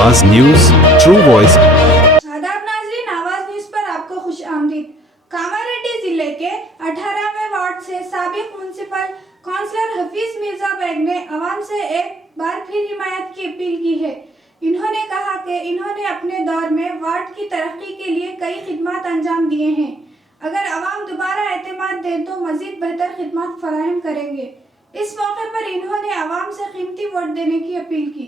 आवाज news, true voice. आदाब नाज़रीन, आवाज न्यूज पर आपको खुश आमदीद। कामारेड्डी जिले के 18वें वार्ड से साबिक म्युनिसिपल काउंसलर हफीज मिर्जा बेग ने आवाम से एक बार फिर हिमायत की अपील की है। इन्होंने कहा कि इन्होंने अपने दौर में वार्ड की तरक्की के लिए कई खिदमत अंजाम दिए हैं। अगर आवाम दोबारा एतमाद दे तो मजीद बेहतर खिदमत फराहम करेंगे। इस मौके पर इन्होंने आवाम से कीमती वोट देने की अपील की।